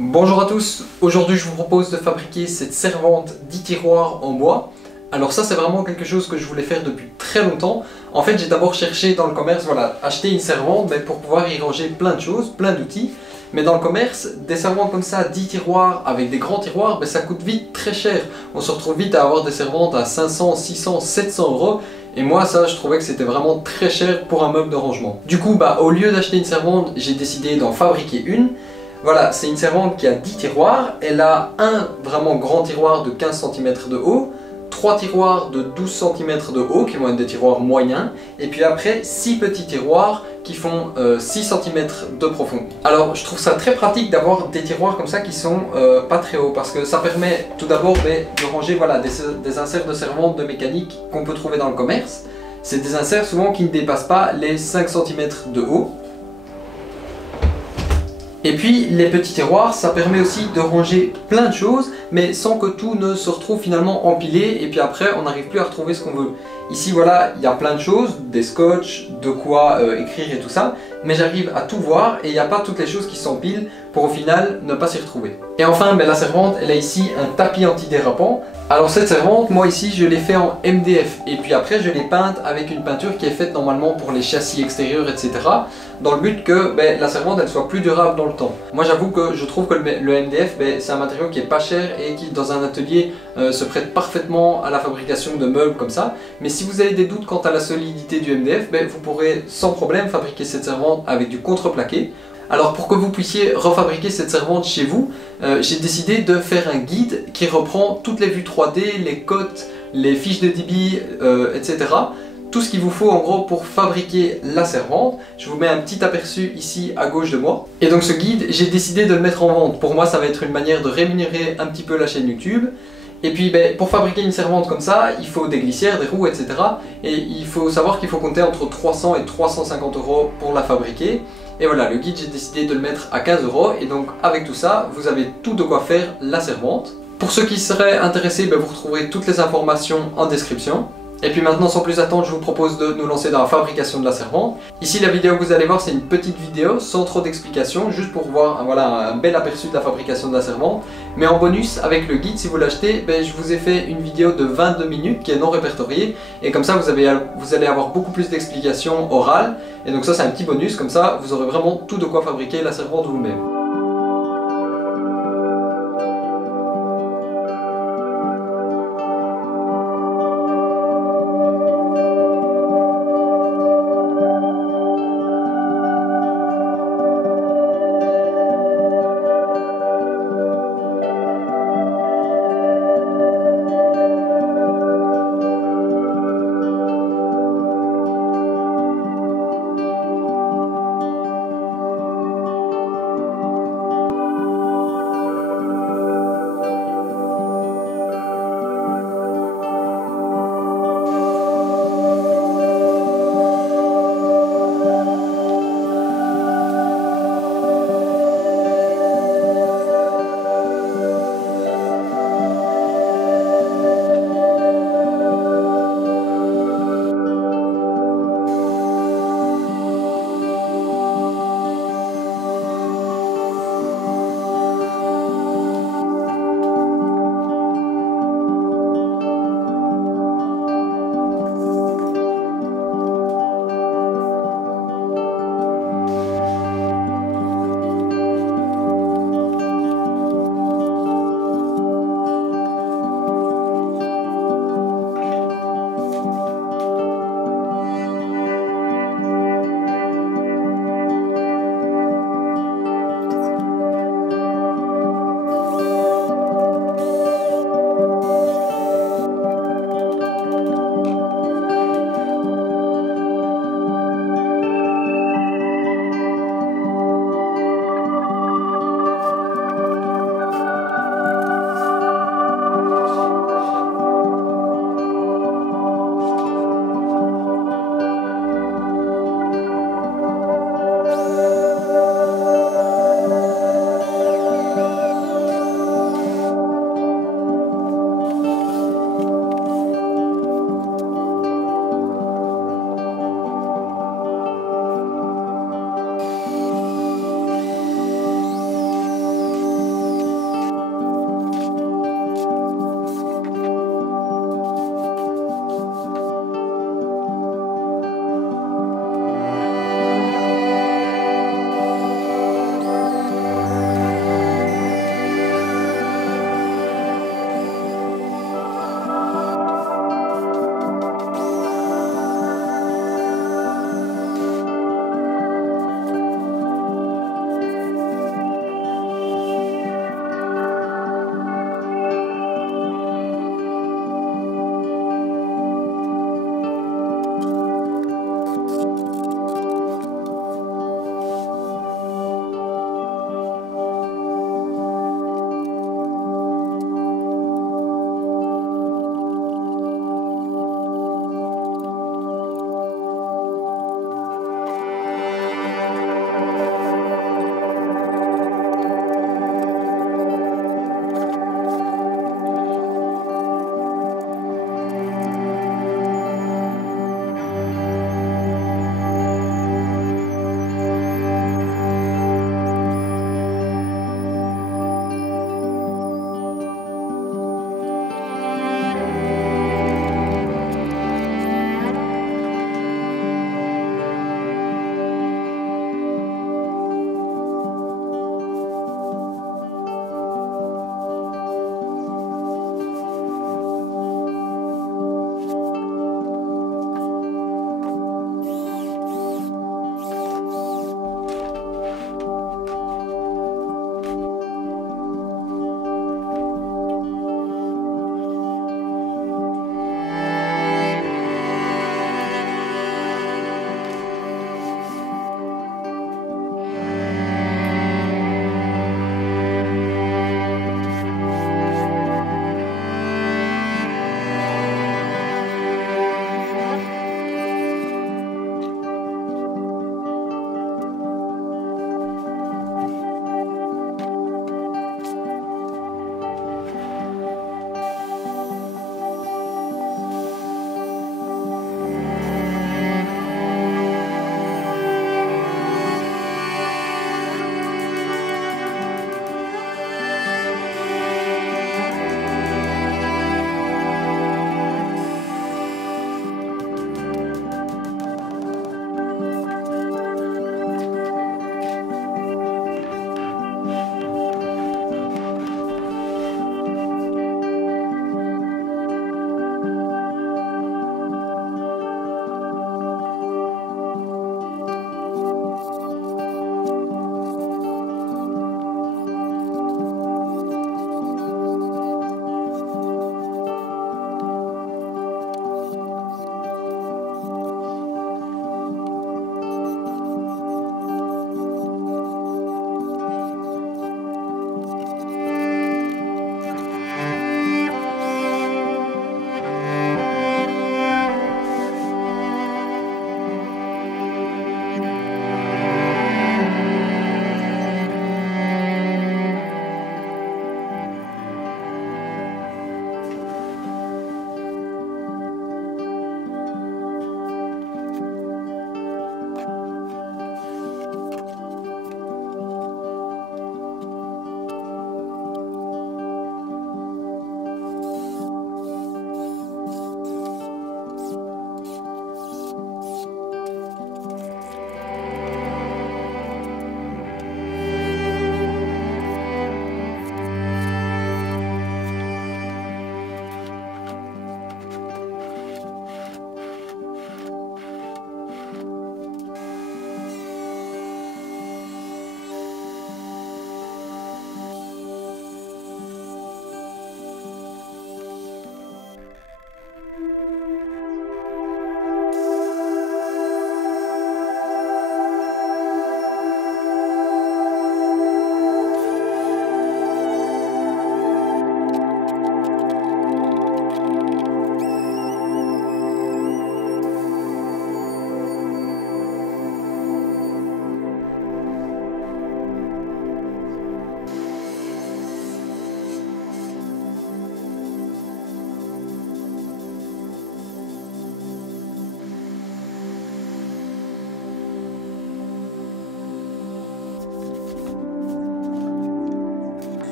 Bonjour à tous, aujourd'hui je vous propose de fabriquer cette servante 10 tiroirs en bois. Alors ça c'est vraiment quelque chose que je voulais faire depuis très longtemps. En fait j'ai d'abord cherché dans le commerce, voilà, acheter une servante pour pouvoir y ranger plein de choses, plein d'outils. Mais dans le commerce, des servantes comme ça, 10 tiroirs avec des grands tiroirs, ça coûte vite très cher. On se retrouve vite à avoir des servantes à 500, 600, 700 euros. Et moi ça je trouvais que c'était vraiment très cher pour un meuble de rangement. Du coup au lieu d'acheter une servante, j'ai décidé d'en fabriquer une. Voilà, c'est une servante qui a 10 tiroirs, elle a un vraiment grand tiroir de 15 cm de haut, 3 tiroirs de 12 cm de haut qui vont être des tiroirs moyens, et puis après 6 petits tiroirs qui font 6 cm de profond. Alors je trouve ça très pratique d'avoir des tiroirs comme ça qui sont pas très hauts, parce que ça permet tout d'abord de ranger voilà, des inserts de servante de mécanique qu'on peut trouver dans le commerce. C'est des inserts souvent qui ne dépassent pas les 5 cm de haut. Et puis les petits tiroirs, ça permet aussi de ranger plein de choses, mais sans que tout ne se retrouve finalement empilé, et puis après on n'arrive plus à retrouver ce qu'on veut. Ici voilà, il y a plein de choses, des scotch, de quoi écrire et tout ça, mais j'arrive à tout voir et il n'y a pas toutes les choses qui s'empilent pour au final ne pas s'y retrouver. Et enfin, la servante, elle a ici un tapis antidérapant. Alors cette servante, moi ici je l'ai fait en MDF et puis après je l'ai peinte avec une peinture qui est faite normalement pour les châssis extérieurs, etc. dans le but que la servante elle soit plus durable dans le temps. Moi j'avoue que je trouve que le MDF c'est un matériau qui est pas cher et qui dans un atelier se prête parfaitement à la fabrication de meubles comme ça. Mais si vous avez des doutes quant à la solidité du MDF, vous pourrez sans problème fabriquer cette servante avec du contreplaqué. Alors pour que vous puissiez refabriquer cette servante chez vous, j'ai décidé de faire un guide qui reprend toutes les vues 3D, les cotes, les fiches de débit, etc. Tout ce qu'il vous faut en gros pour fabriquer la servante. Je vous mets un petit aperçu ici à gauche de moi. Et donc ce guide, j'ai décidé de le mettre en vente. Pour moi ça va être une manière de rémunérer un petit peu la chaîne YouTube. Et puis pour fabriquer une servante comme ça, il faut des glissières, des roues, etc. Et il faut savoir qu'il faut compter entre 300 et 350 euros pour la fabriquer. Et voilà, le guide j'ai décidé de le mettre à 15 euros. Et donc avec tout ça, vous avez tout de quoi faire la servante. Pour ceux qui seraient intéressés, vous retrouverez toutes les informations en description. Et puis maintenant, sans plus attendre, je vous propose de nous lancer dans la fabrication de la servante. Ici, la vidéo que vous allez voir, c'est une petite vidéo sans trop d'explications, juste pour voir voilà, un bel aperçu de la fabrication de la servante. Mais en bonus, avec le guide, si vous l'achetez, je vous ai fait une vidéo de 22 minutes qui est non répertoriée. Et comme ça, vous allez avoir beaucoup plus d'explications orales. Et donc ça, c'est un petit bonus, comme ça, vous aurez vraiment tout de quoi fabriquer la servante vous-même.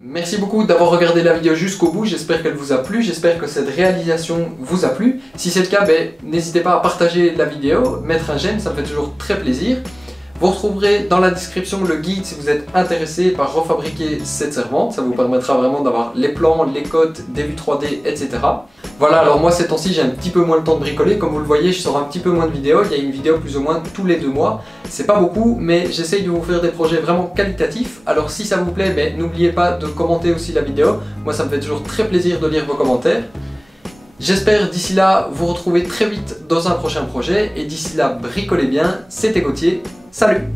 Merci beaucoup d'avoir regardé la vidéo jusqu'au bout, j'espère qu'elle vous a plu, j'espère que cette réalisation vous a plu. Si c'est le cas, n'hésitez pas à partager la vidéo, mettre un j'aime, ça me fait toujours très plaisir. Vous retrouverez dans la description le guide si vous êtes intéressé par refabriquer cette servante. Ça vous permettra vraiment d'avoir les plans, les codes, des vues 3D, etc. Voilà, alors moi ces temps-ci j'ai un petit peu moins le temps de bricoler. Comme vous le voyez, je sors un petit peu moins de vidéos. Il y a une vidéo plus ou moins tous les 2 mois. C'est pas beaucoup, mais j'essaye de vous faire des projets vraiment qualitatifs. Alors si ça vous plaît, n'oubliez pas de commenter aussi la vidéo. Moi ça me fait toujours très plaisir de lire vos commentaires. J'espère d'ici là vous retrouver très vite dans un prochain projet. Et d'ici là, bricolez bien. C'était Gauthier. Salut!